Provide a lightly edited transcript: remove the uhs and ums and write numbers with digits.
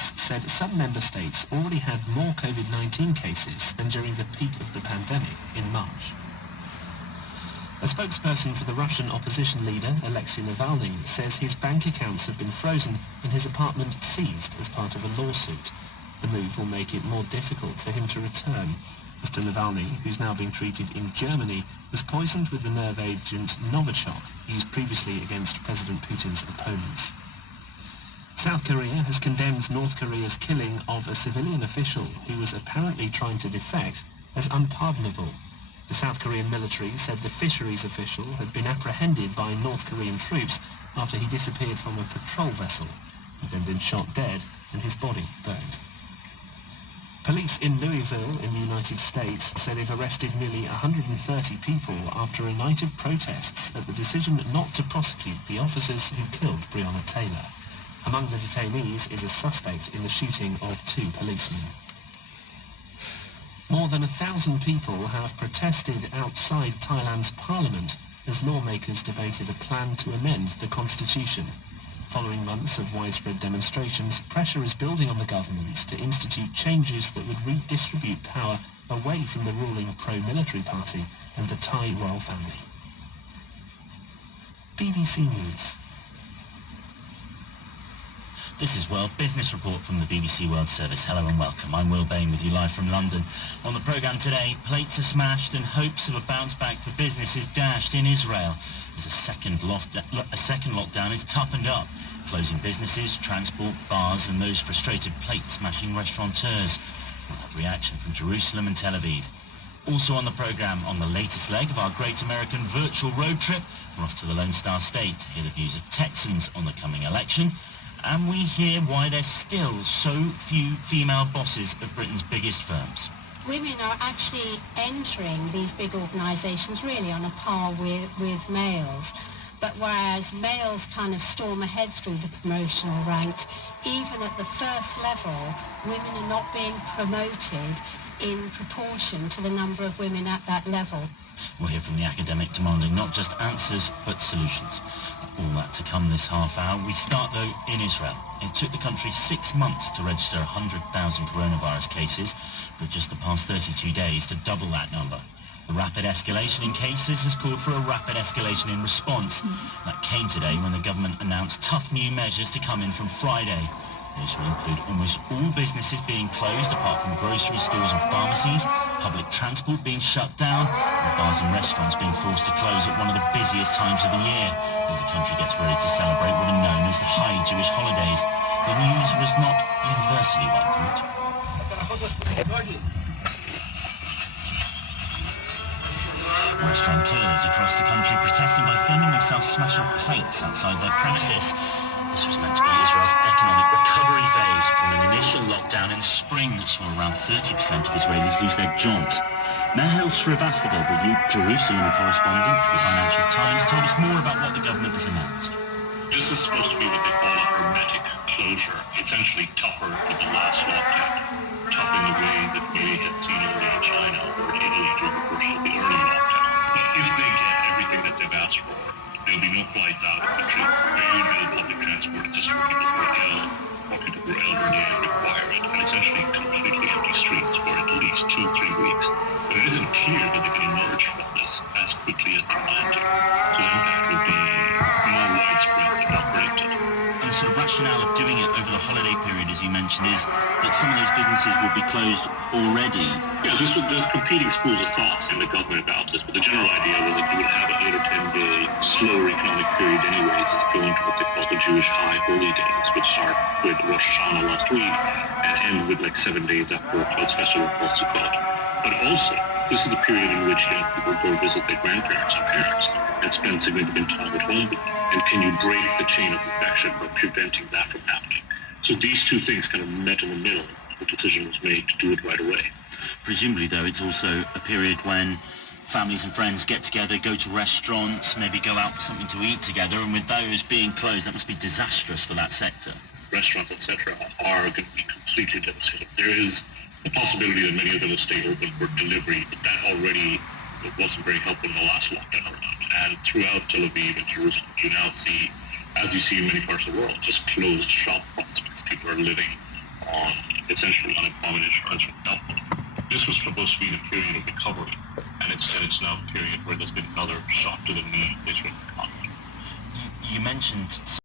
said some member states already had more COVID-19 cases than during the peak of the pandemic in March. A spokesperson for the Russian opposition leader, Alexei Navalny, says his bank accounts have been frozen and his apartment seized as part of a lawsuit. The move will make it more difficult for him to return. Mr. Navalny, who's now being treated in Germany, was poisoned with the nerve agent Novichok, used previously against President Putin's opponents. South Korea has condemned North Korea's killing of a civilian official who was apparently trying to defect as unpardonable. The South Korean military said the fisheries official had been apprehended by North Korean troops after he disappeared from a patrol vessel. He'd then been shot dead and his body burned. Police in Louisville in the United States said they've arrested nearly 130 people after a night of protests at the decision not to prosecute the officers who killed Breonna Taylor. Among the detainees is a suspect in the shooting of 2 policemen. More than 1,000 people have protested outside Thailand's parliament as lawmakers debated a plan to amend the constitution. Following months of widespread demonstrations, pressure is building on the government to institute changes that would redistribute power away from the ruling pro-military party and the Thai royal family. BBC News. This is World Business Report from the BBC World Service. Hello and welcome. I'm Will Bain with you live from London. On the programme today, plates are smashed and hopes of a bounce back for business is dashed in Israel as a second lockdown is toughened up, closing businesses, transport, bars and those frustrated plate-smashing restaurateurs. We'll have reaction from Jerusalem and Tel Aviv. Also on the programme, on the latest leg of our Great American Virtual Road Trip, we're off to the Lone Star State to hear the views of Texans on the coming election. And we hear why there's still so few female bosses of Britain's biggest firms. Women are actually entering these big organisations really on a par with males. But whereas males kind of storm ahead through the promotional ranks, even at the first level, women are not being promoted in proportion to the number of women at that level. We'll hear from the academic demanding not just answers, but solutions. All that to come this half hour. We start, though, in Israel. It took the country 6 months to register 100,000 coronavirus cases, but just the past 32 days to double that number. The rapid escalation in cases has called for a rapid escalation in response. That came today when the government announced tough new measures to come in from Friday. Those will include almost all businesses being closed apart from grocery stores and pharmacies, public transport being shut down, and bars and restaurants being forced to close at one of the busiest times of the year as the country gets ready to celebrate what are known as the High Jewish Holidays. The news was not universally welcomed. Restaurateurs across the country protesting by filming themselves smashing plates outside their premises. This was meant to be Israel's economic recovery phase from an initial lockdown in the spring that saw around 30% of Israelis lose their jobs. Mehel Shrivastava, the Jerusalem correspondent for the Financial Times, told us more about what the government has announced. This is supposed to be what they call a hermetic closure, essentially tougher than the last lockdown, tough in the way that we had seen only in China or in Italy during the course of the early lockdown. If they get everything that they've asked for, there'll be no flights out of the country, very little public transport, just for people who are ill or people who are elderly and require it, and essentially completely empty streets for at least 2-3 weeks. But it isn't clear that they can emerge from this as quickly as they plan to. So the impact will be more widespread than not predicted. And so the rationale of doing it over the holiday period, as you mentioned, is that some of those businesses will be closed already. Yeah, there's competing schools of thought in the government about this, but the general idea was that you would have an 8 or 10 day slower economic period anyways and go into what they call the Jewish High Holy Days, which start with Rosh Hashanah last week and end with like 7 days after a close festival called Sukkot. But also, this is the period in which people go visit their grandparents and parents and spend significant time at home with them. And can you break the chain of infection by preventing that from happening? So these two things kind of met in the middle. The decision was made to do it right away. Presumably, though, it's also a period when families and friends get together, go to restaurants, maybe go out for something to eat together, and with those being closed, that must be disastrous for that sector. Restaurants, etc., are going to be completely devastated. There is the possibility that many of them will stay open for delivery, but that already wasn't very helpful in the last lockdown around. And throughout Tel Aviv and Jerusalem, you now see, as you see in many parts of the world, just closed shop fronts because people are living on essentially unemployment insurance from government. This was supposed to be the period of recovery, and it's now a period where there's been another shock to the knee Israeli economy. You mentioned